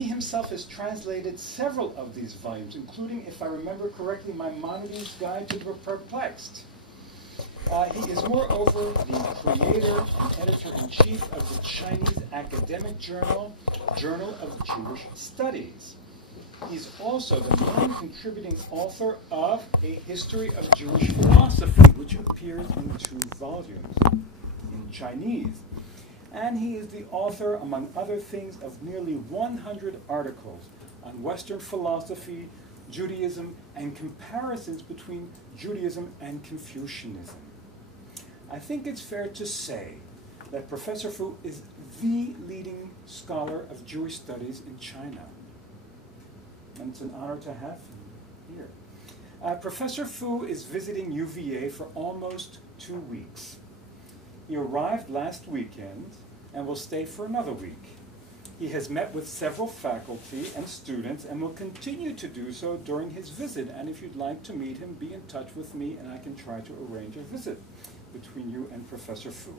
He himself has translated several of these volumes, including, if I remember correctly, Maimonides' Guide to the Perplexed. He is moreover the creator and editor-in-chief of the Chinese academic journal, Journal of Jewish Studies. He's also the main contributing author of A History of Jewish Philosophy, which appears in 2 volumes in Chinese. And he is the author, among other things, of nearly 100 articles on Western philosophy, Judaism, and comparisons between Judaism and Confucianism. I think it's fair to say that Professor Fu is the leading scholar of Jewish studies in China. And it's an honor to have him here. Professor Fu is visiting UVA for almost 2 weeks. He arrived last weekend and will stay for another week. He has met with several faculty and students and will continue to do so during his visit. And if you'd like to meet him, be in touch with me and I can try to arrange a visit between you and Professor Fu.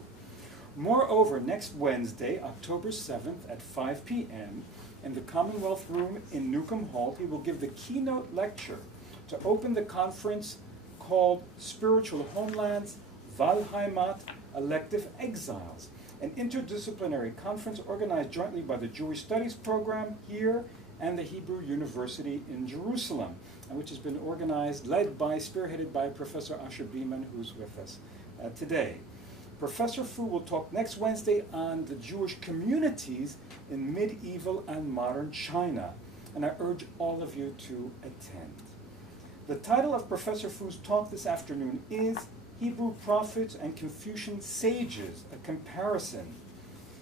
Moreover, next Wednesday, October 7th at 5 p.m. in the Commonwealth Room in Newcomb Hall, he will give the keynote lecture to open the conference called Spiritual Homelands, Wahlheimat, Elective Exiles, an interdisciplinary conference organized jointly by the Jewish Studies program here and the Hebrew University in Jerusalem, and which has been organized, spearheaded by Professor Asher Beeman, who's with us today. Professor Fu will talk next Wednesday on the Jewish communities in medieval and modern China, and I urge all of you to attend. The title of Professor Fu's talk this afternoon is Hebrew Prophets and Confucian Sages, a Comparison.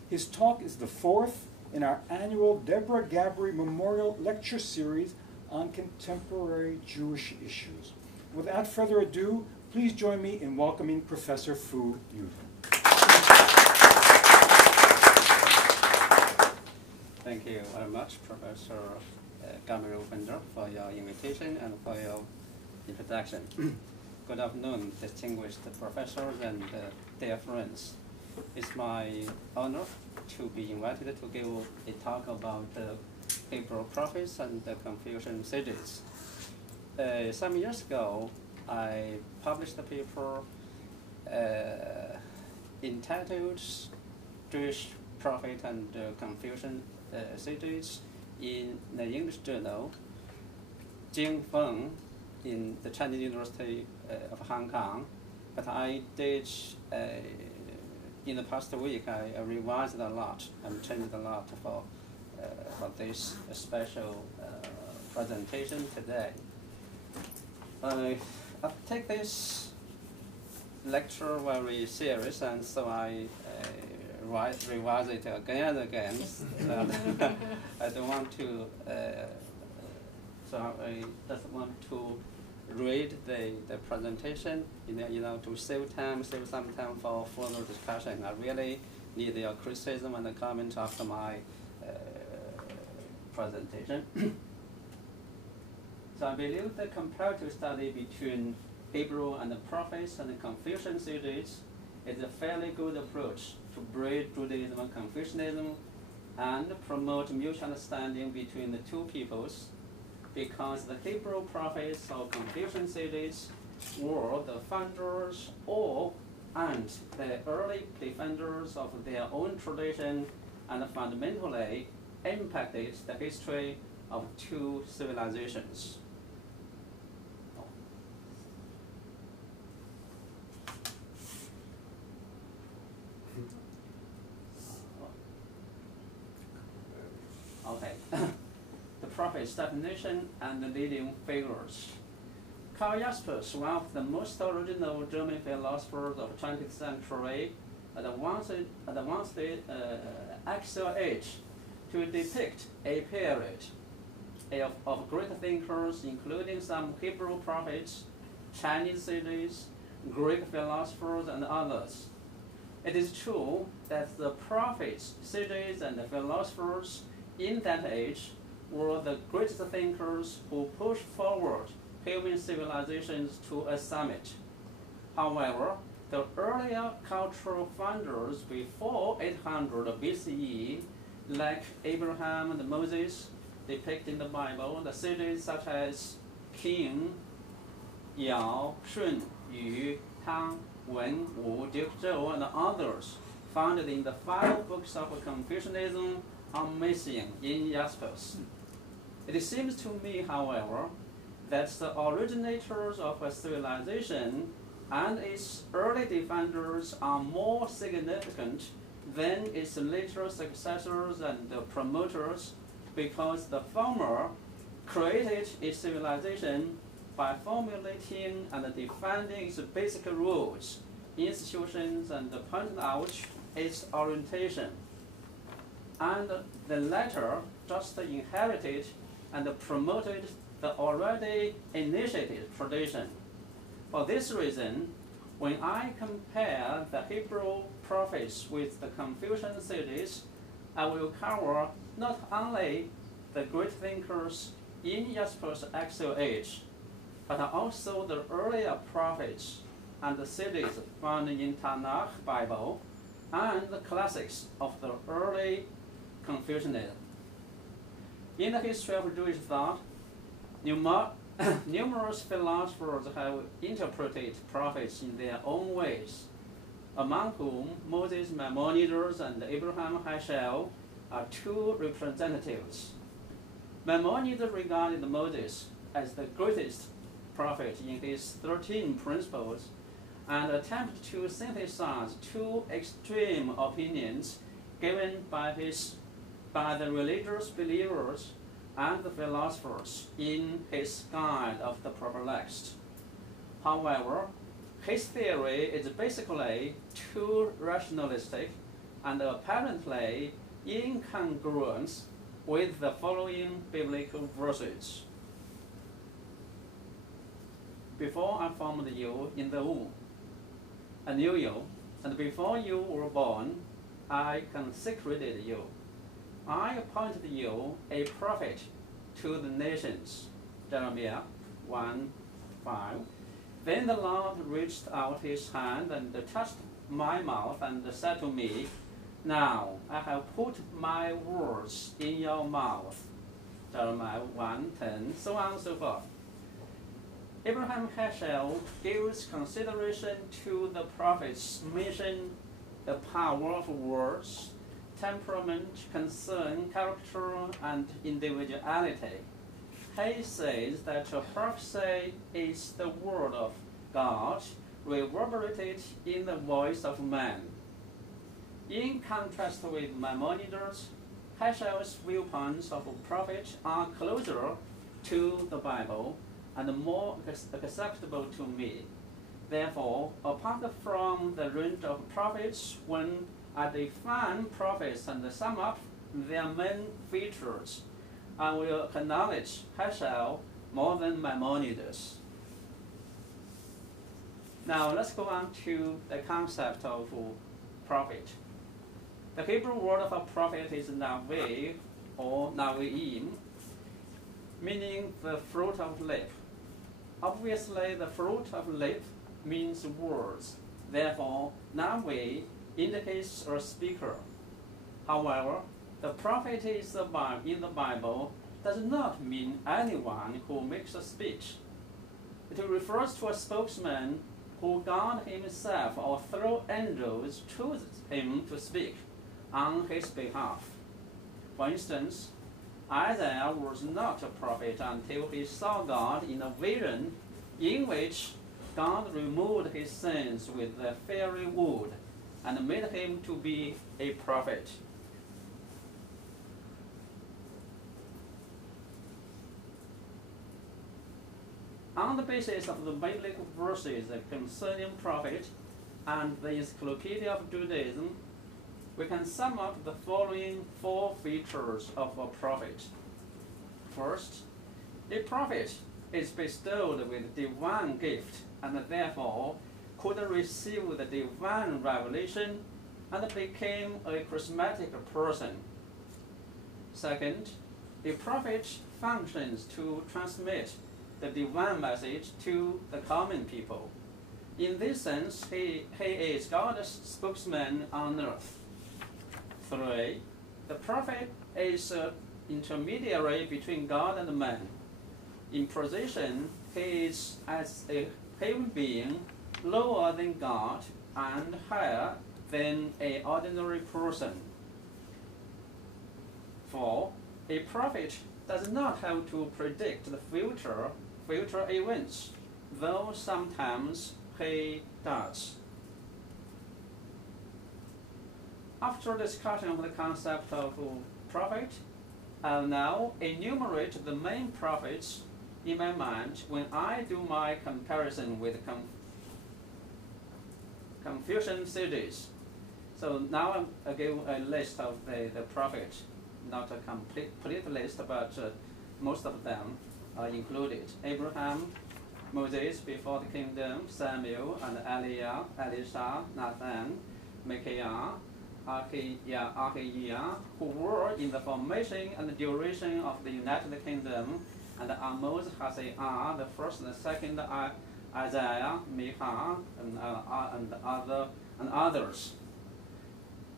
His talk is the 4th in our annual Deborah Gabry Memorial Lecture Series on contemporary Jewish issues. Without further ado, please join me in welcoming Professor Fu Youde. Thank you very much, Professor Gabry for your invitation and for your introduction. Good afternoon, distinguished professors and dear friends. It's my honor to be invited to give a talk about the Hebrew prophets and the Confucian sages. Some years ago, I published a paper entitled Jewish Prophet and Confucian Sages in the English journal Jing Feng in the Chinese University of Hong Kong. But I did, in the past week, I revised a lot and changed a lot for this special presentation today. I take this lecture very serious, and so I revise it again and again. I don't want to. So I just want to read the presentation, to save some time for further discussion. I really need your criticism and comment after my presentation. So I believe the comparative study between Hebrew and the prophets and the Confucian sages is a fairly good approach to bridge Judaism and Confucianism and promote mutual understanding between the two peoples, because the Hebrew prophets or Confucian sages were the founders and the early defenders of their own tradition and fundamentally impacted the history of two civilizations. Okay. The prophets' definition and the leading figures. Karl Jaspers, one of the most original German philosophers of the 20th century, advanced the axial age to depict a period of great thinkers, including some Hebrew prophets, Chinese sages, Greek philosophers, and others. It is true that the prophets, sages, and the philosophers in that age were the greatest thinkers who pushed forward human civilizations to a summit. However, the earlier cultural founders before 800 BCE like Abraham and Moses depicted in the Bible, the cities such as King, Yao, Shun, Yu, Tang, Wen, Wu, Duke Zhou, and others found in the 5 books of Confucianism are missing in Jaspers. It seems to me, however, that the originators of a civilization and its early defenders are more significant than its later successors and promoters, because the former created a civilization by formulating and defining its basic rules, institutions, and pointing out its orientation. And the latter just inherited and promoted the already initiated tradition. For this reason, when I compare the Hebrew prophets with the Confucian cities, I will cover not only the great thinkers in Jasper's Axial Age, but also the earlier prophets and the cities found in Tanakh Bible and the classics of the early Confucianism. In the history of Jewish thought, numerous philosophers have interpreted prophets in their own ways, among whom Moses Maimonides and Abraham Heschel are 2 representatives. Maimonides regarded Moses as the greatest prophet in his 13 principles and attempted to synthesize 2 extreme opinions given by the religious believers and the philosophers in his Guide of the Perplexed. However, his theory is basically too rationalistic and apparently incongruent with the following biblical verses. Before I formed you in the womb, I knew you, and before you were born, I consecrated you. I appointed you a prophet to the nations. Jeremiah 1:5. Then the Lord reached out his hand and touched my mouth and said to me, now I have put my words in your mouth. Jeremiah 1:10, so on and so forth. Abraham Heschel gives consideration to the prophets mention the power of words, temperament, concern, character, and individuality. He says that prophecy is the word of God reverberated in the voice of man. In contrast with Maimonides, Heschel's viewpoints of prophet are closer to the Bible and more acceptable to me. Therefore, apart from the range of prophets, when I define prophets and sum up their main features, I will acknowledge Heschel more than Maimonides. Now let's go on to the concept of prophet. The Hebrew word for prophet is navi or naviim, meaning the fruit of lip. Obviously, the fruit of lip means words. Therefore, navi indicates a speaker. However, the prophet in the Bible does not mean anyone who makes a speech. It refers to a spokesman who God himself or through angels chooses him to speak on his behalf. For instance, Isaiah was not a prophet until he saw God in a vision in which God removed his sins with the fiery wood and made him to be a prophet. On the basis of the biblical verses concerning prophet and the Encyclopedia of Judaism, we can sum up the following 4 features of a prophet. First, a prophet is bestowed with divine gift and therefore could receive the divine revelation and became a charismatic person. Second, a prophet functions to transmit the divine message to the common people. In this sense, he is God's spokesman on earth. 3. The prophet is an intermediary between God and man. In position, he is as a human being lower than God and higher than an ordinary person. For a prophet does not have to predict the future events, though sometimes he does. After discussion of the concept of prophet, I'll now enumerate the main prophets in my mind when I do my comparison with Confucian sages. So now I give a list of the prophets, not a complete list, but most of them are included. Abraham, Moses before the kingdom, Samuel and Eliah, Elisha, Nathan, Micaiah, Ahiah, who were in the formation and duration of the United Kingdom, and Amos, Hosea, the first and the second, Isaiah, Micah, and others.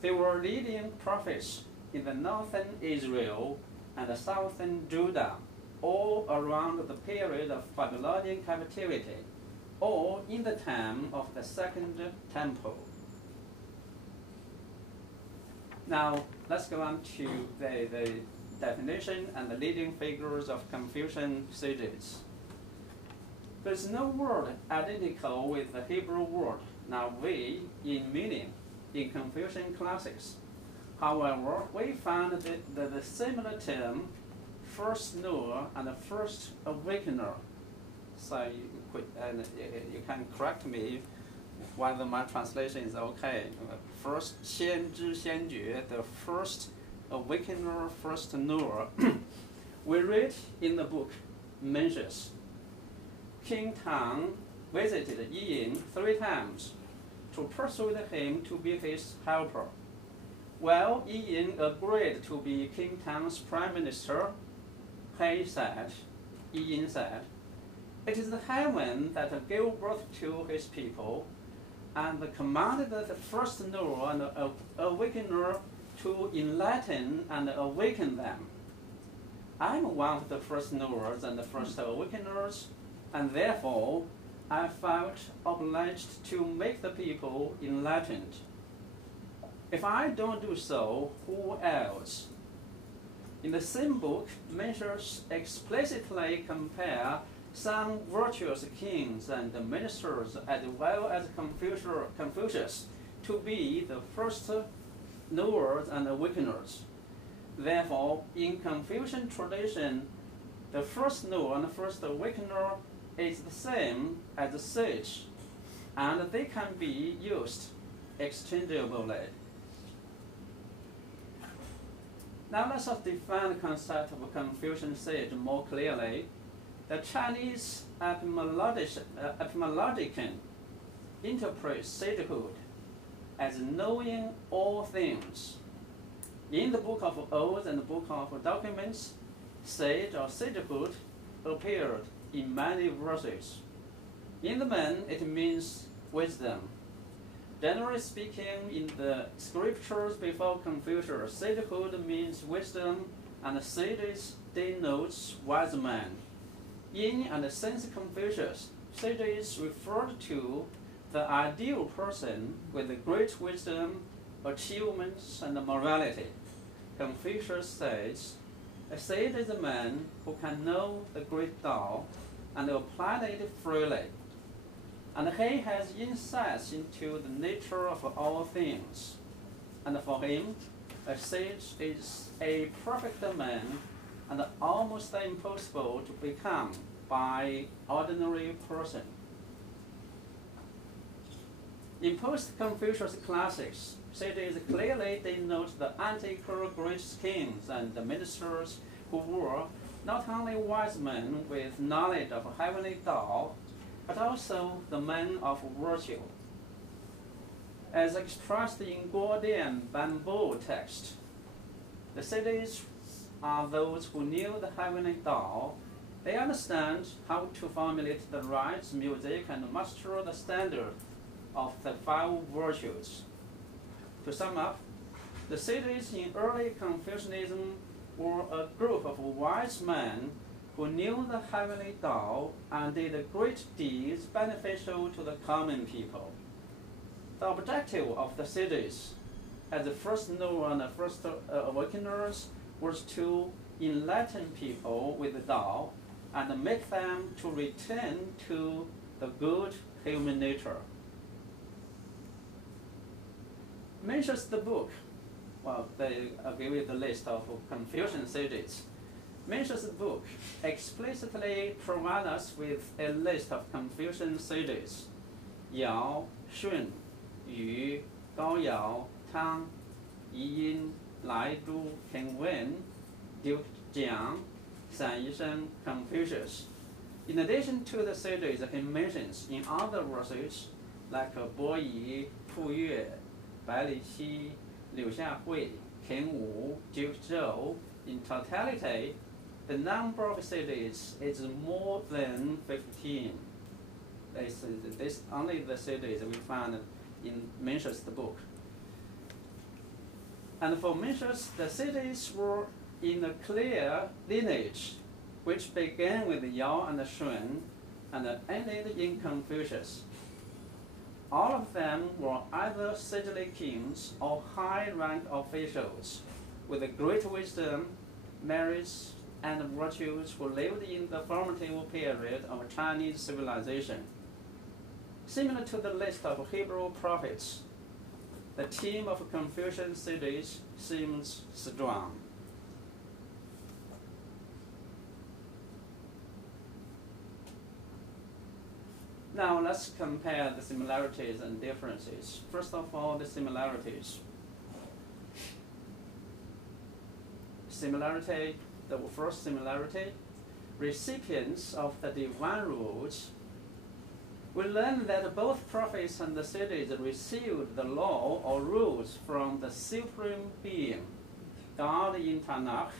They were leading prophets in the northern Israel and the southern Judah, all around the period of Babylonian captivity, or in the time of the Second Temple. Now, let's go on to the definition and the leading figures of Confucian sages. There's no word identical with the Hebrew word Navi in meaning in Confucian classics. However, we found the similar term first knower and first awakener. So you can correct me whether my translation is okay. First 先知先觉, the first awakener, first knower. We read in the book mentions King Tang visited Yi Yin 3 times to persuade him to be his helper. Well, Yi Yin agreed to be King Tang's prime minister. Yi Yin said, "It is the heaven that gave birth to his people, and commanded the first knower and awakener to enlighten and awaken them. I'm one of the first knowers and the first awakeners, and therefore I felt obliged to make the people enlightened. If I don't do so, who else?" In the same book, measures explicitly compare some virtuous kings and ministers as well as Confucius to be the first knowers and awakeners. Therefore, in Confucian tradition, the first knower and the first awakener is the same as the sage, and they can be used exchangeably. Now let's define the concept of a Confucian sage more clearly. The Chinese etymologician interprets sagehood as knowing all things. In the Book of Oaths and the Book of Documents, sage or sagehood appeared in many verses. In the main, it means wisdom. Generally speaking, in the scriptures before Confucius, sagehood means wisdom, and sages denotes wise man. In and since Confucius, sages referred to the ideal person with great wisdom, achievements, and morality. Confucius says, "A sage is a man who can know the great Tao and apply it freely, and he has insights into the nature of all things. And for him, a sage is a perfect man and almost impossible to become by ordinary person." In post-Confucius classics, sages clearly denote the antiqual great kings and the ministers who were not only wise men with knowledge of heavenly Tao, but also the men of virtue. As expressed in Guodian Bamboo text, the sages are those who knew the heavenly Tao. They understand how to formulate the rites, music, and master the standard of the 5 virtues. To sum up, The cities in early Confucianism were a group of wise men who knew the heavenly Tao and did great deeds beneficial to the common people. The objective of the cities, as the first knower and the first awakeners, was to enlighten people with the Tao and make them to return to the good human nature. Mentions the book. Well, I'll give you the list of Confucian cities. Mentions the book explicitly provide us with a list of Confucian cities: Yao, Shun, Yu, Gaoyao, Tang, Yiyin, Laizhu, Kingwen, Duke Jiang, San Yishen, Confucius. In addition to the cities he mentions in other verses, like Boyi, Puyue, Bailixi, Liu Xiahui, King Wu, Duke Zhou, in totality, the number of cities is more than 15. This only the cities we find in Mencius the book. And for Mencius, the cities were in a clear lineage, which began with Yao and Shun and ended in Confucius. All of them were either sagely kings or high-rank officials with great wisdom, merits, and virtues who lived in the formative period of Chinese civilization. Similar to the list of Hebrew prophets, the team of Confucian cities seems strong. Now let's compare the similarities and differences. First of all, the similarities. The first similarity, recipients of the divine rules. We learn that both prophets and the cities received the law or rules from the Supreme Being, God in Tanakh,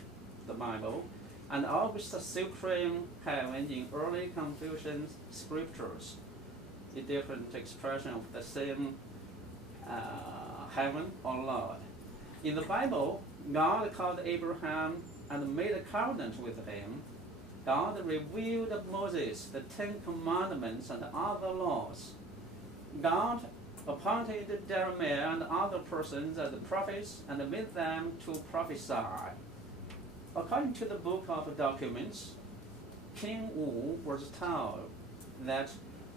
the Bible, and August Supreme Heaven in early Confucian scriptures, a different expression of the same heaven or Lord. In the Bible, God called Abraham and made a covenant with him. God revealed to Moses the Ten Commandments and other laws. God appointed Jeremiah and other persons as prophets and made them to prophesy. According to the book of documents, King Wu was told that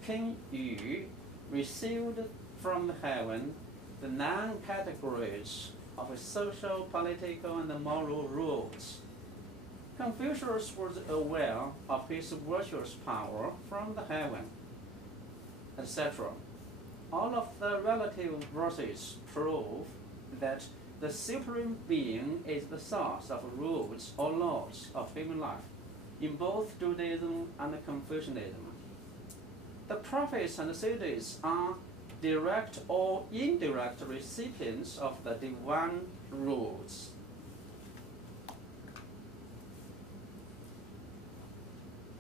King Yu received from heaven the 9 categories of social, political, and moral rules. Confucius was aware of his virtuous power from the heaven, etc. All of the relative verses prove that the Supreme Being is the source of rules or laws of human life in both Judaism and Confucianism. The prophets and cities are direct or indirect recipients of the divine rules.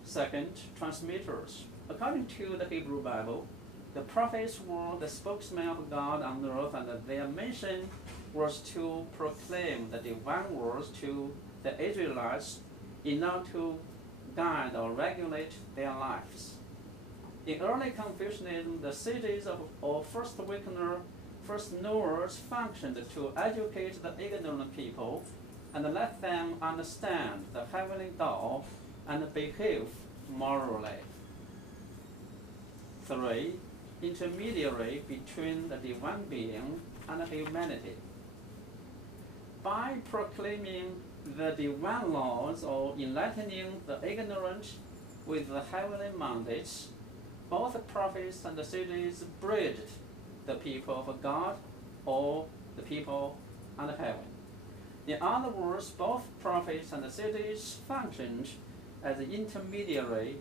Second, transmitters. According to the Hebrew Bible, the prophets were the spokesmen of God on earth, and their mission was to proclaim the divine words to the Israelites in order to guide or regulate their lives. In early Confucianism, the cities of first awakener, first knowers functioned to educate the ignorant people and let them understand the heavenly Tao and behave morally. 3. Intermediary between the divine being and humanity. By proclaiming the divine laws or enlightening the ignorant with the heavenly mandates, both the prophets and the cities bridged the people of God or the people and heaven. In other words, both prophets and the cities functioned as an intermediary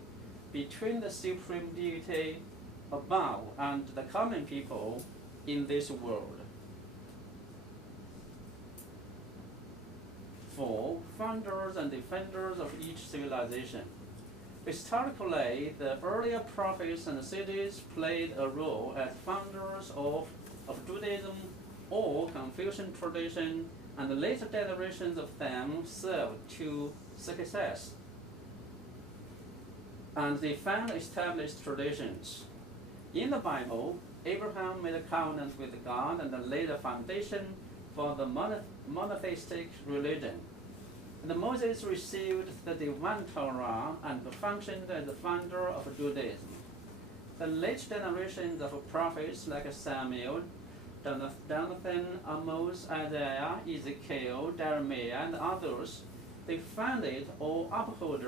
between the supreme deity above and the common people in this world. 4. Founders and defenders of each civilization. Historically, the earlier prophets and cities played a role as founders of Judaism or Confucian tradition, and the later generations of them served to success. And they found established traditions. In the Bible, Abraham made a covenant with God and laid a foundation for the monotheistic religion. And Moses received the divine Torah and functioned as the founder of Judaism. The late generations of prophets like Samuel, Jonathan, Amos, Isaiah, Ezekiel, Jeremiah, and others, they founded or upheld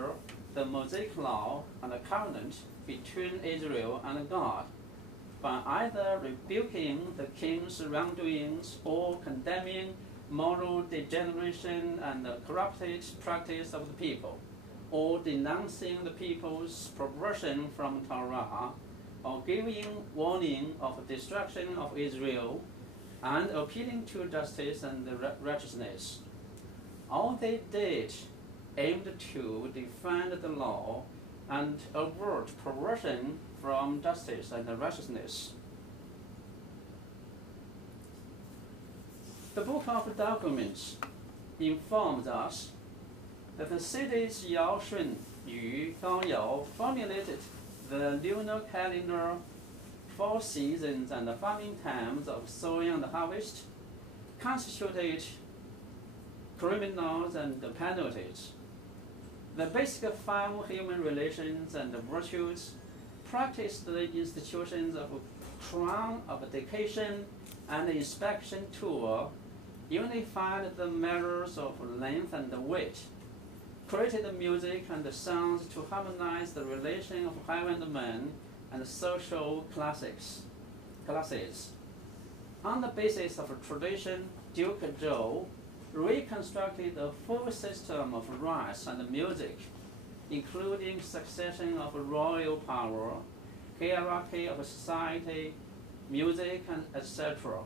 the Mosaic law and the covenant between Israel and God by either rebuking the king's wrongdoings or condemning moral degeneration and the corrupted practice of the people, or denouncing the people's perversion from Torah, or giving warning of destruction of Israel, and appealing to justice and righteousness. All they did aimed to defend the law and avert perversion from justice and righteousness. The Book of Documents informs us that the cities Yao Shun, Yu, Gaoyao formulated the lunar calendar, 4 seasons and the farming times of sowing and harvest, constituted criminals and penalties. The basic 5 human relations and virtues practiced the institutions of crown, abdication, and inspection tour, unified the measures of length and weight, created music and sounds to harmonize the relation of heaven and man and social classes. On the basis of tradition, Duke Zhou reconstructed a full system of rites and music, including succession of royal power, hierarchy of society, music, and etc.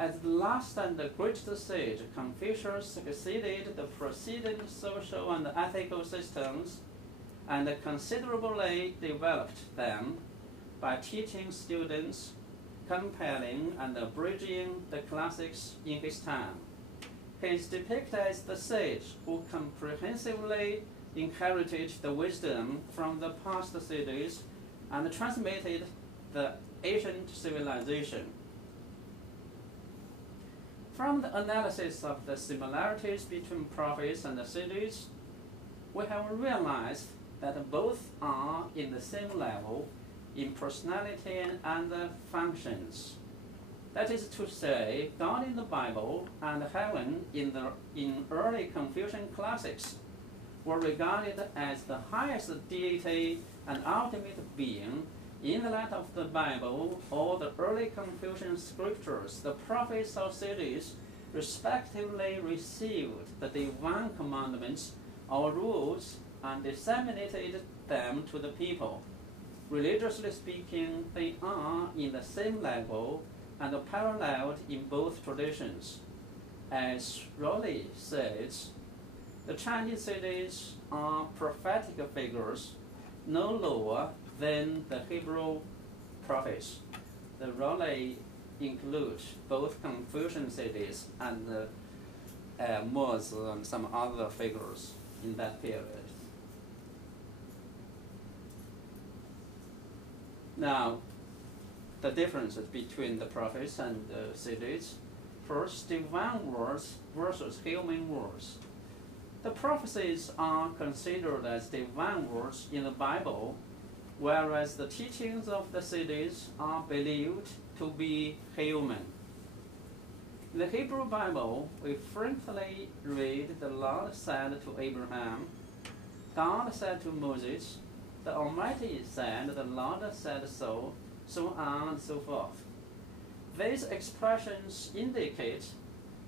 As the last and the greatest sage, Confucius succeeded the preceding social and ethical systems and considerably developed them by teaching students, compelling and abridging the classics in his time. He is depicted as the sage who comprehensively inherited the wisdom from the past sages and transmitted the ancient civilization. From the analysis of the similarities between prophets and the sages, we have realized that both are in the same level in personality and functions. That is to say, God in the Bible and heaven in early Confucian classics were regarded as the highest deity and ultimate being. In the light of the Bible or the early Confucian scriptures, the prophets or sages respectively received the divine commandments or rules and disseminated them to the people. Religiously speaking, they are in the same level and paralleled in both traditions. As Rowley says, the Chinese sages are prophetic figures no lower than the Hebrew prophets. The Rowley includes both Confucian sages and Moors and some other figures in that period. Now, the differences between the prophets and the sages. First, divine words versus human words. The prophecies are considered as divine words in the Bible, whereas the teachings of the sages are believed to be human. In the Hebrew Bible, we frequently read, "The Lord said to Abraham," "God said to Moses," "The Almighty said," "The Lord said so," so on and so forth. These expressions indicate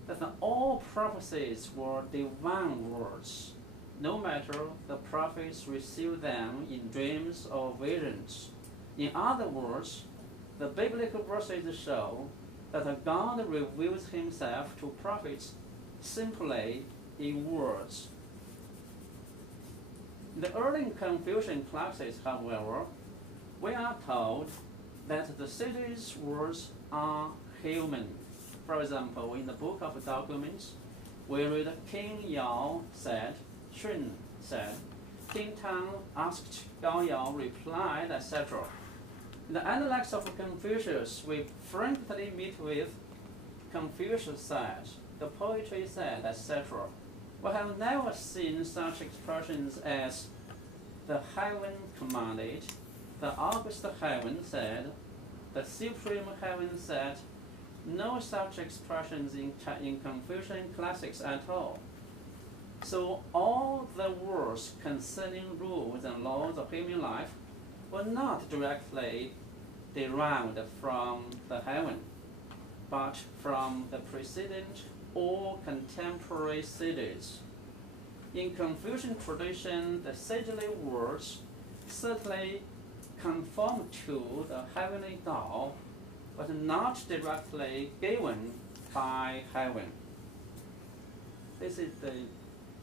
that all prophecies were divine words, no matter the prophets received them in dreams or visions. In other words, the biblical verses show that God reveals himself to prophets simply in words. In the early Confucian classics, however, we are told that the sages' words are human. For example, in the Book of Documents, we read King Yao said, Shun said, King Tang asked, Gao Yao replied, etc. In the Analects of Confucius, we frequently meet with Confucius said, the poetry said, etc. We have never seen such expressions as the heaven commanded, the august heaven said, the supreme heaven said. No such expressions in Confucian classics at all. So all the words concerning rules and laws of human life were not directly derived from the heaven, but from the precedent or contemporary sages. In Confucian tradition, the sagely words certainly conform to the heavenly Tao, but not directly given by heaven. This is the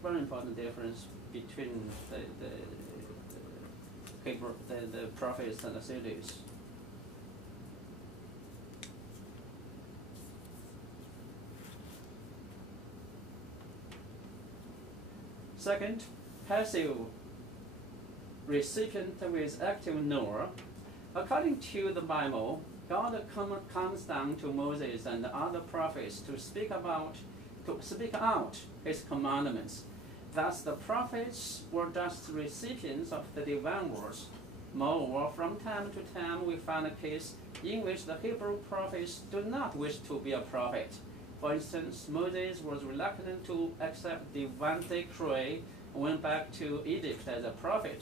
very important difference between the prophets and the sages. Second, passive recipient with active knower. According to the Bible, God comes down to Moses and other prophets to speak out his commandments. Thus, the prophets were just recipients of the divine words. Moreover, from time to time, we find a case in which the Hebrew prophets do not wish to be a prophet. For instance, Moses was reluctant to accept divine decree and went back to Egypt as a prophet.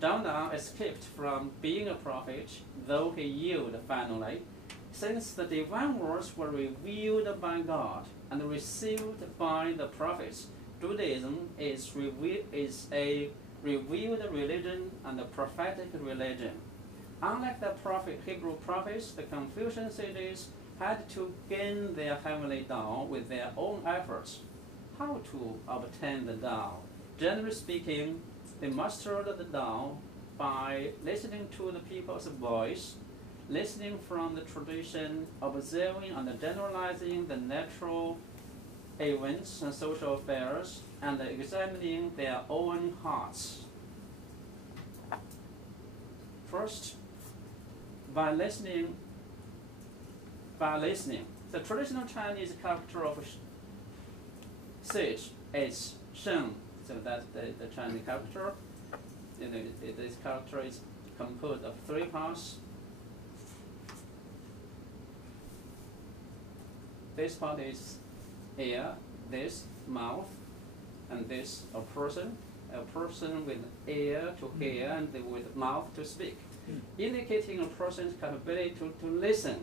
Jonah escaped from being a prophet, though he yielded finally. Since the divine words were revealed by God and received by the prophets, Judaism is a revealed religion and a prophetic religion. Unlike the Hebrew prophets, the Confucian sages had to gain their heavenly Tao with their own efforts. How to obtain the Tao? Generally speaking, they mastered the Tao by listening to the people's voice, listening from the tradition, observing and generalizing the natural events and social affairs, and examining their own hearts. First, by listening. The traditional Chinese character of sage is Sheng, so that's the Chinese character. This character is composed of 3 parts. This part is ear, this mouth, and this a person with ear to hear and with mouth to speak, indicating a person's capability to listen.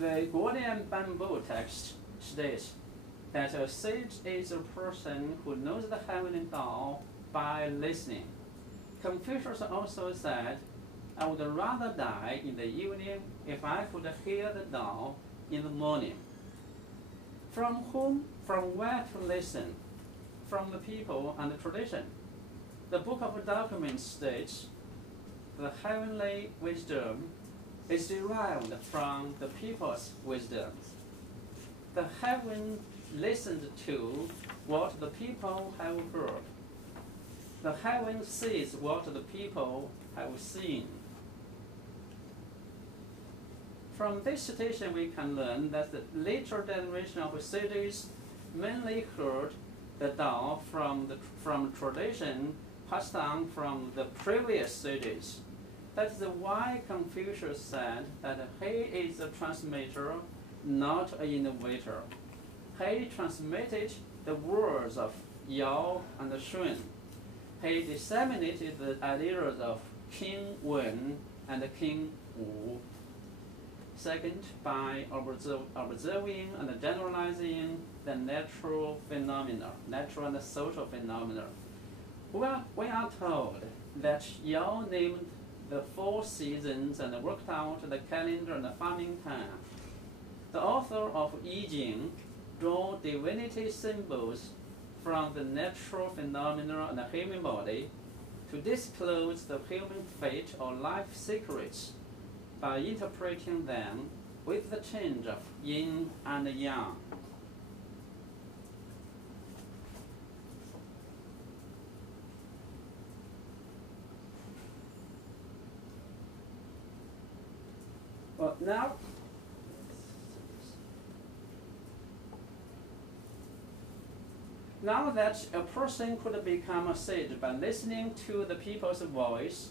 The Guardian Bamboo text states that a sage is a person who knows the heavenly Tao by listening. Confucius also said, I would rather die in the evening if I could hear the Tao in the morning. From whom, from where to listen? From the people and the tradition. The Book of Documents states, the heavenly wisdom is derived from the people's wisdom. The heaven listened to what the people have heard. The heaven sees what the people have seen. From this citation, we can learn that the later generation of sages mainly heard the Tao from tradition passed down from the previous sages. That's why Confucius said that he is a transmitter, not an innovator. He transmitted the words of Yao and Shun. He disseminated the ideas of King Wen and King Wu. Second, by observing and generalizing the natural phenomena, natural and social phenomena. We are told that Yao named the 4 seasons and worked out the calendar and the farming time. The author of I Ching drew divinity symbols from the natural phenomena and the human body. to disclose the human fate or life secrets by interpreting them with the change of yin and yang. Well, now that a person could become a sage by listening to the people's voice,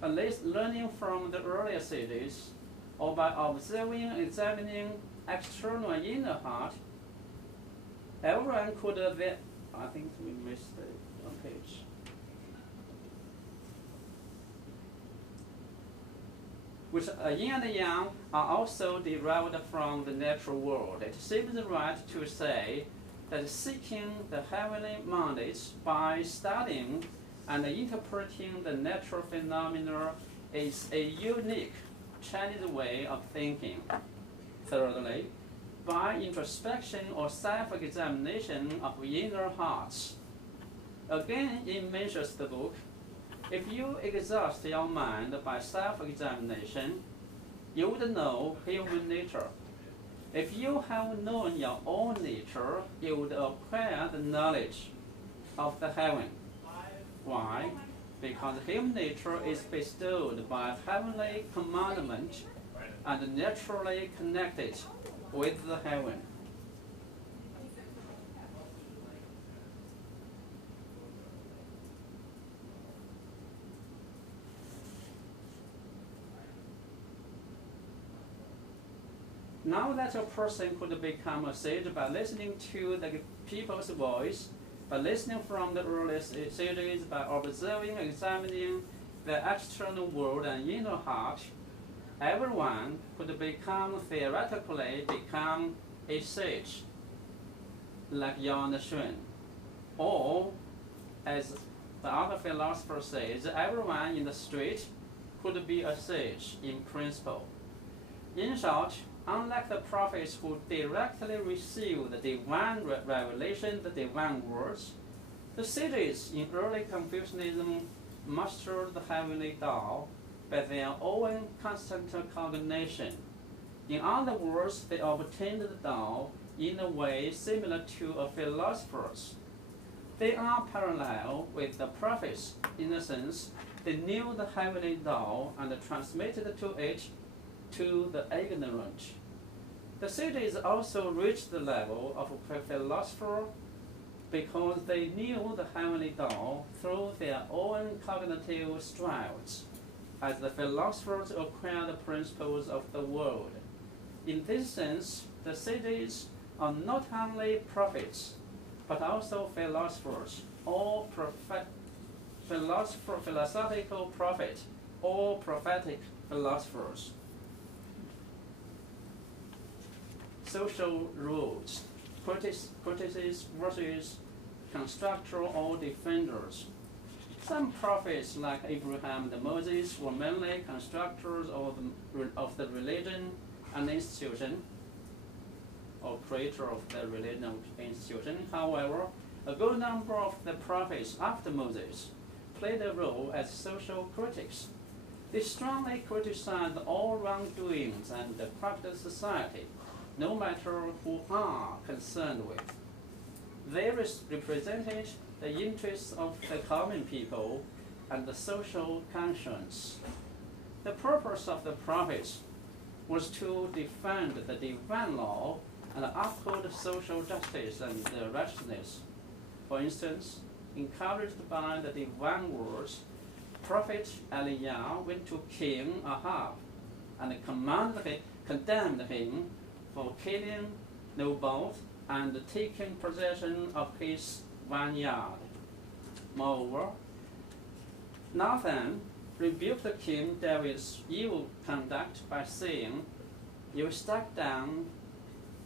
by learning from the earlier sages, or by observing and examining external and inner heart, everyone could I think we missed one page. Which yin and yang are also derived from the natural world. It seems right to say that seeking the heavenly mandates by studying and interpreting the natural phenomena is a unique Chinese way of thinking. Thirdly, by introspection or self-examination of inner hearts. Again, it mentions the book, if you exhaust your mind by self-examination, you would know human nature. If you have known your own nature, you would acquire the knowledge of the heaven. Why? Because human nature is bestowed by heavenly commandment and naturally connected with the heaven. Now that a person could become a sage by listening to the people's voice, by listening from the earliest sages, by observing and examining the external world and inner heart, everyone could theoretically become a sage, like Yang Shun. Or, as the other philosopher says, everyone in the street could be a sage in principle. In short, unlike the prophets who directly receive the divine revelation, the divine words, the sages in early Confucianism mastered the heavenly Tao by their own constant cognition. In other words, they obtained the Tao in a way similar to a philosopher's. They are parallel with the prophets in the sense they knew the heavenly Tao and transmitted to the ignorant. The sages also reached the level of a philosopher because they knew the heavenly Tao through their own cognitive strides, as the philosophers acquire the principles of the world. In this sense, the sages are not only prophets, but also philosophers, or philosophical prophet, or prophetic philosophers. Social rules, critics versus constructors or defenders. Some prophets like Abraham and Moses were mainly constructors of the religion and institution, or creator of the religion and institution. However, a good number of the prophets after Moses played a role as social critics. They strongly criticized all wrongdoings and the corrupt society, no matter who are concerned with. They represented the interests of the common people and the social conscience. The purpose of the prophets was to defend the divine law and uphold social justice and righteousness. For instance, encouraged by the divine words, Prophet Elijah went to King Ahab and condemned him for killing Naboth and taking possession of his vineyard. Moreover, Nathan rebuked King David's evil conduct by saying, "You struck down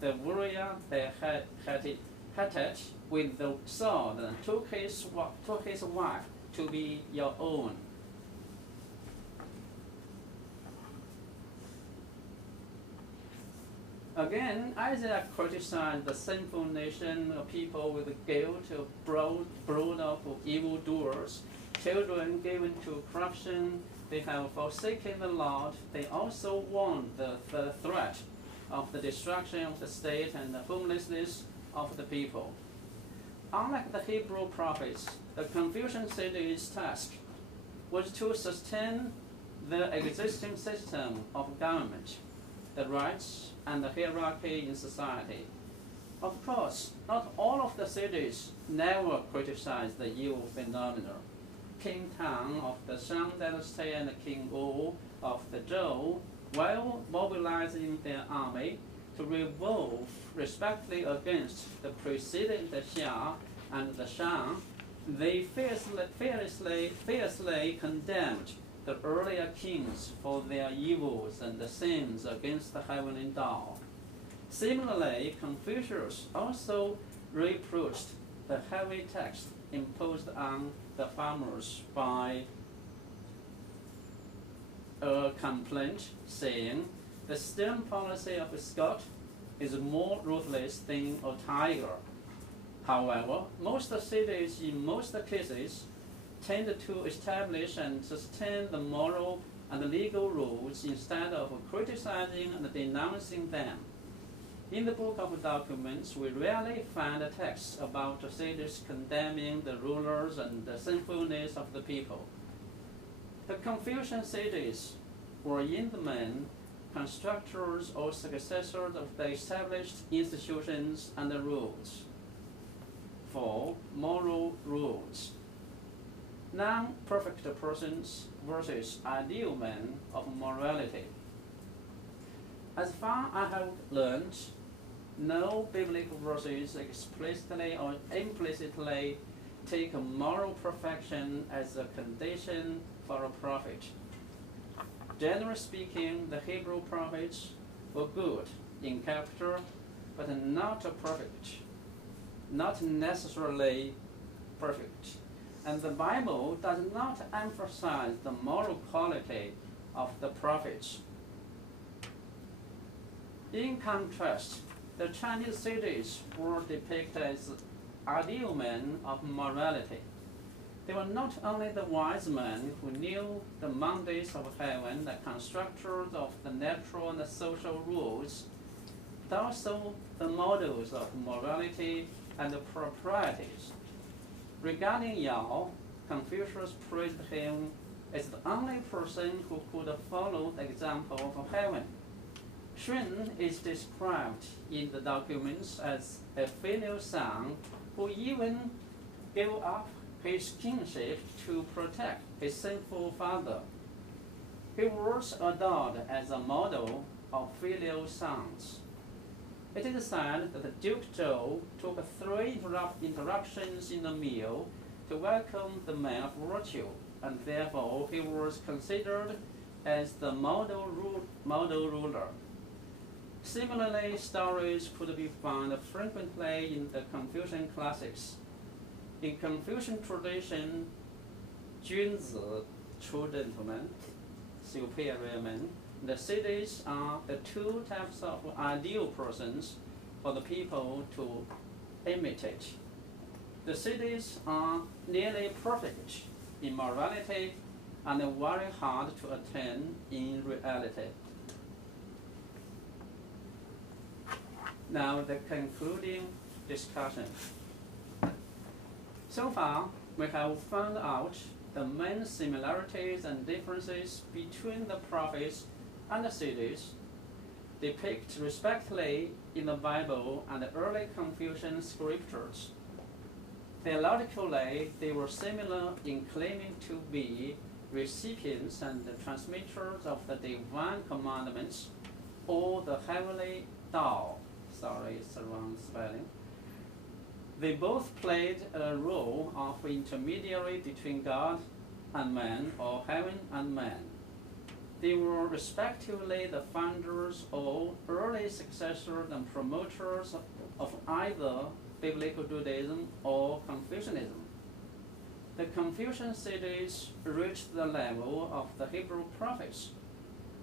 the warrior the Hittite with the sword and took his wife to be your own." Again, Isaiah criticized the sinful nation of people with the guilt of brood of evildoers, children given to corruption, they have forsaken the Lord. They also want the threat of the destruction of the state and the homelessness of the people. Unlike the Hebrew prophets, the Confucian city's task was to sustain the existing system of government, the rights and the hierarchy in society. Of course, not all of the cities never criticized the evil phenomena. King Tang of the Shang Dynasty and King Wu of the Zhou, while mobilizing their army to revolt respectively against the preceding Xia and the Shang, they fiercely condemned the earlier kings for their evils and the sins against the heavenly Tao. Similarly, Confucius also reproached the heavy tax imposed on the farmers by a complaint saying, "The stern policy of a Scot is more ruthless than a tiger." However, most cities in most cases tend to establish and sustain the moral and legal rules instead of criticizing and denouncing them. In the Book of Documents, we rarely find a text about the cities condemning the rulers and the sinfulness of the people. The Confucian cities were in the main constructors or successors of the established institutions and the rules. 4. Moral rules. Non-perfect persons versus ideal men of morality. As far as I have learned, no biblical verses explicitly or implicitly take moral perfection as a condition for a prophet. Generally speaking, the Hebrew prophets were good in character, but not perfect, not necessarily perfect. And the Bible does not emphasize the moral quality of the prophets. In contrast, the Chinese cities were depicted as ideal men of morality. They were not only the wise men who knew the mandates of heaven, the constructors of the natural and the social rules, but also the models of morality and the proprieties. Regarding Yao, Confucius praised him as the only person who could follow the example of heaven. Shun is described in the documents as a filial son who even gave up his kingship to protect his sinful father. He was adored as a model of filial sons. It is said that Duke Zhou took 3 interruptions in the meal to welcome the man of virtue, and therefore he was considered as the model ruler. Similarly, stories could be found frequently in the Confucian classics. In Confucian tradition, 君子, true gentlemen, superior men, the cities are the 2 types of ideal persons for the people to imitate. The cities are nearly perfect in morality and very hard to attain in reality. Now, the concluding discussion. So far, we have found out the main similarities and differences between the prophets and the cities, depicted respectively in the Bible and the early Confucian scriptures. Theologically, they were similar in claiming to be recipients and transmitters of the divine commandments or the heavenly Tao. Sorry, it's the wrong spelling. They both played a role of intermediary between God and man, or heaven and man. They were respectively the founders or early successors and promoters of either biblical Judaism or Confucianism. The Confucian cities reached the level of the Hebrew prophets.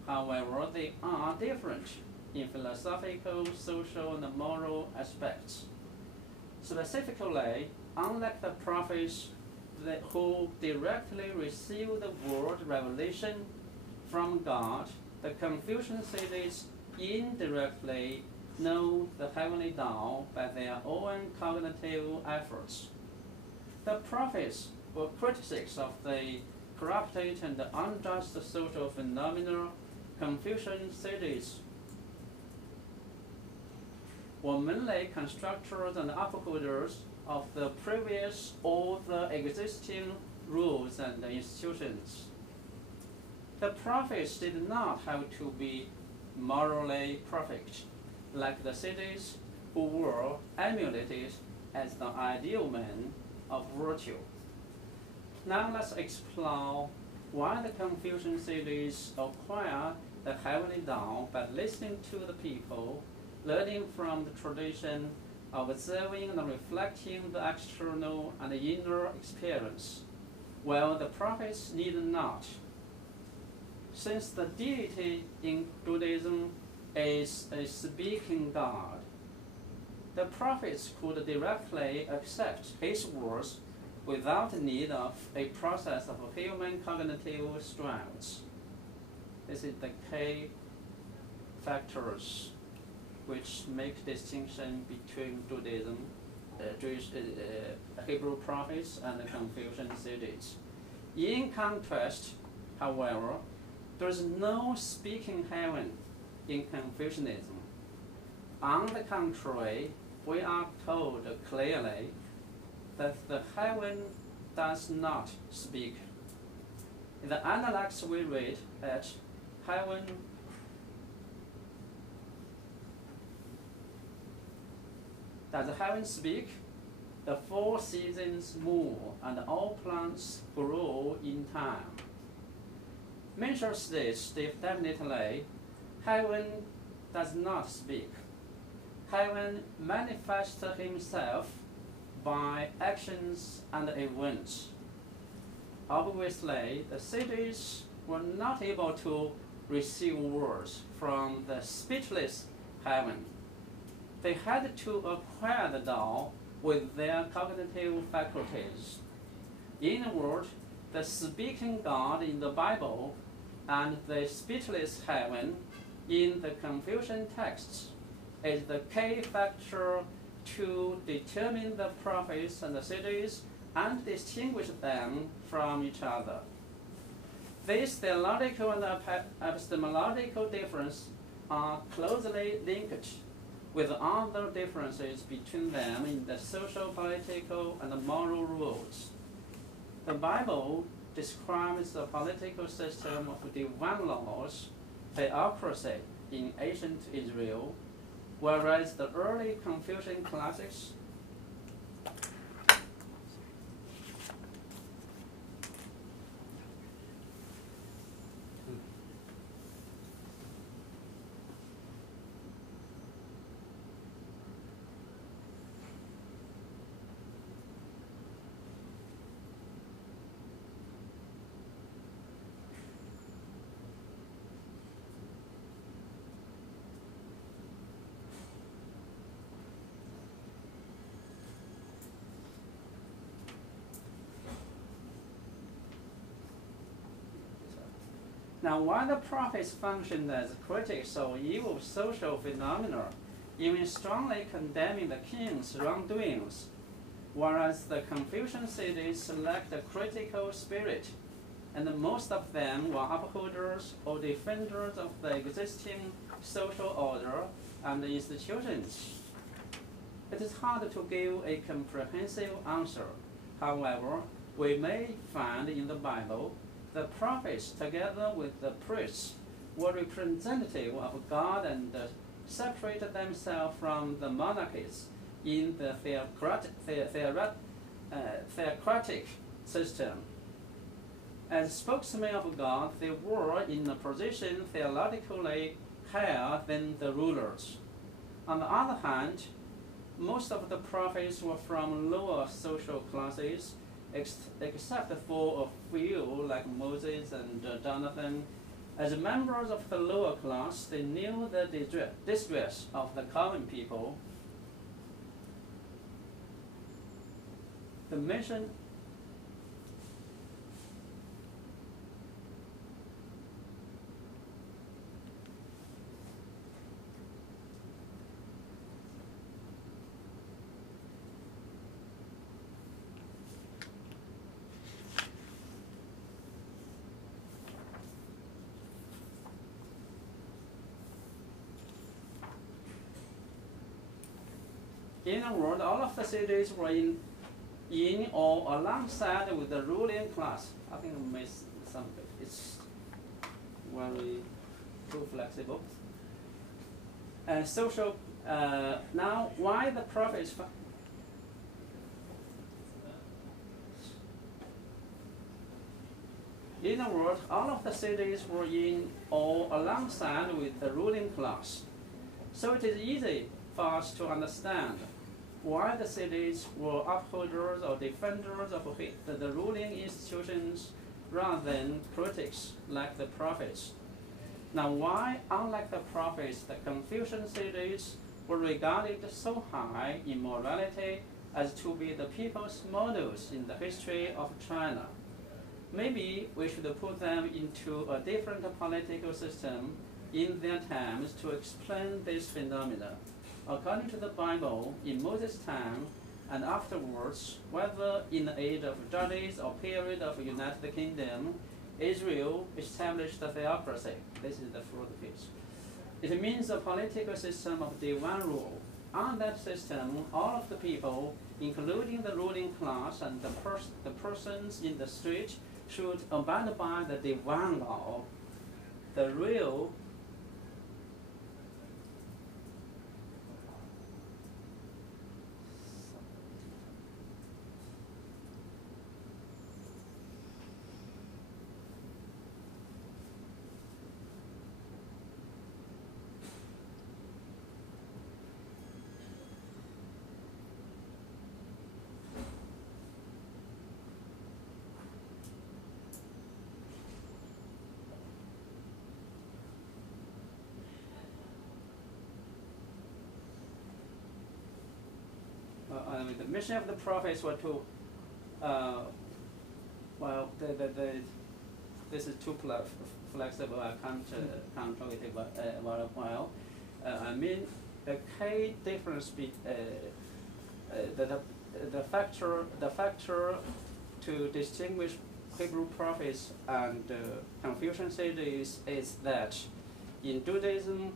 However, they are different in philosophical, social, and moral aspects. Specifically, unlike the prophets, who directly receive the word revelation from God, the Confucian cities indirectly know the heavenly Tao by their own cognitive efforts. The prophets were critics of the corrupted and unjust social phenomena Confucian cities were mainly constructors and upholders of the previous or the existing rules and institutions. The prophets did not have to be morally perfect, like the cities who were emulated as the ideal men of virtue. Now let's explore why the Confucian cities acquire the heavenly Tao by listening to the people, learning from the tradition, observing and reflecting the external and inner experience, while the prophets need not. Since the deity in Judaism is a speaking God, the prophets could directly accept his words without need of a process of human cognitive strengths. This is the key factors which make distinction between Judaism, Hebrew prophets, and the Confucian cities. In contrast, however, there is no speaking heaven in Confucianism. On the contrary, we are told clearly that the heaven does not speak. In the Analects we read that heaven does heaven speak? The four seasons move and all plants grow in time. Mentions this definitely, heaven does not speak. Heaven manifests himself by actions and events. Obviously, the cities were not able to receive words from the speechless heaven. They had to acquire the Tao with their cognitive faculties. In a word, the speaking God in the Bible and the speechless heaven in the Confucian texts is the key factor to determine the prophets and the cities and distinguish them from each other. These theological and epistemological differences are closely linked with other differences between them in the social, political, and moral rules. The Bible describes the political system of divine laws, theocracy in ancient Israel, whereas the early Confucian classics Now, while the prophets functioned as critics of evil social phenomena, even strongly condemning the king's wrongdoings, whereas the Confucian cities lacked a critical spirit, and most of them were upholders or defenders of the existing social order and institutions. It is hard to give a comprehensive answer. However, we may find in the Bible the prophets, together with the priests, were representative of God and separated themselves from the monarchies in the theocratic system. As spokesmen of God, they were in a position theologically higher than the rulers. On the other hand, most of the prophets were from lower social classes, except for a few like Moses and Jonathan. As members of the lower class, they knew the distress of the common people. The mission In a word, all of the cities were in or alongside with the ruling class. I think it's very too flexible. Social. Now, why the prophets? In a word, all of the cities were in or alongside with the ruling class. So it is easy for us to understand why the cities were upholders or defenders of the ruling institutions rather than critics like the prophets. Now, why, unlike the prophets, the Confucian cities were regarded so high in morality as to be the people's models in the history of China? Maybe we should put them into a different political system in their times to explain this phenomena. According to the Bible, in Moses' time and afterwards, whether in the age of judges or period of United Kingdom, Israel established a theocracy. This is the fourth piece. It means a political system of divine rule. On that system, all of the people, including the ruling class and the persons in the street, should abide by the divine law. The real the mission of the prophets were to, this is too flexible. I can't control it very well. I mean, the key difference the factor to distinguish Hebrew prophets and Confucian sages is that in Judaism,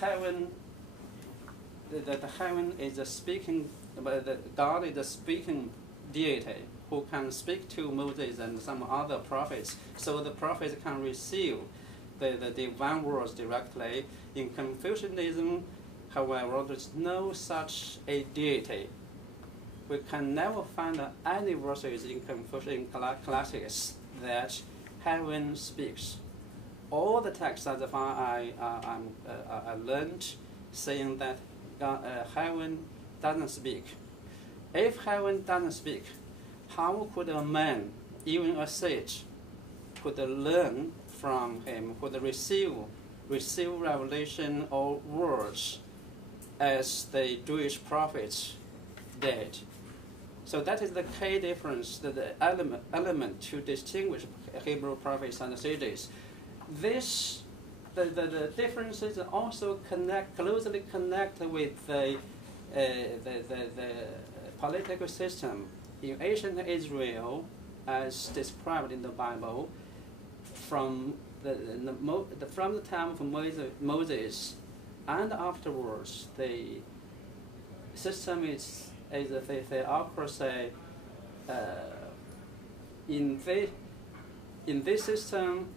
heaven. That heaven is a speaking, God is a speaking deity who can speak to Moses and some other prophets, so the prophets can receive the divine words directly. In Confucianism, however, there's no such a deity. We can never find any verses in Confucian classics that heaven speaks. All the texts, as far I learned, saying that heaven doesn't speak. If heaven doesn't speak, how could a man, even a sage, could learn from him, could receive revelation or words as the Jewish prophets did? So that is the key difference, the element to distinguish Hebrew prophets and sages. The differences also closely connect with the political system in ancient Israel, as described in the Bible, from the time of Moses and afterwards. The system is a theocracy. In this system,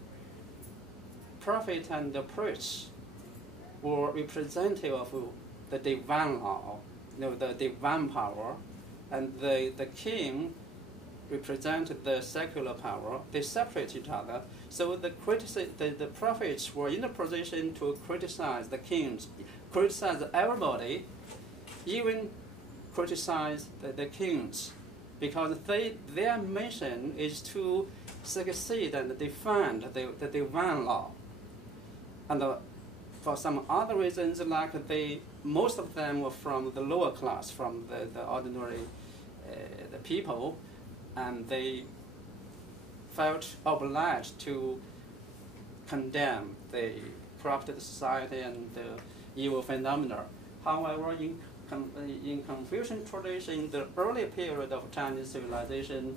prophet and the priest were representative of the divine law, the divine power, and the king represented the secular power. They separate each other. So the prophets were in a position to criticize the kings, criticize everybody, even criticize the kings, because their mission is to succeed and defend the divine law. And for some other reasons, like most of them were from the lower class, from the ordinary the people, and they felt obliged to condemn the corrupted society and the evil phenomena. However, in Confucian tradition, the early period of Chinese civilization,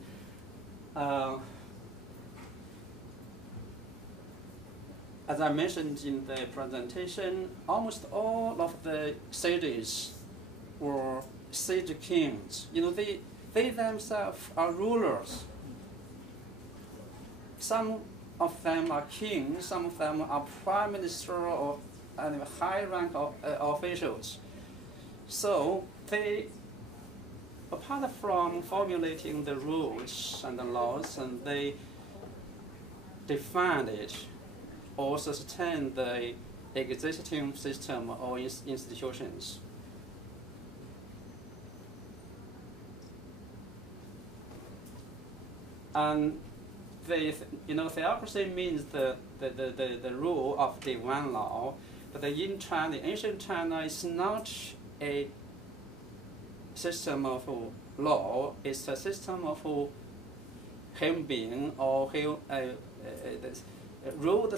as I mentioned in the presentation, almost all of the cities were siege kings. They themselves are rulers. Some of them are kings, some of them are prime minister or high rank officials. So they, apart from formulating the rules and the laws, and they define it or sustain the existing system or institutions. And theocracy means the rule of divine law, but in China, ancient China is not a system of law, it's a system of human being or rule the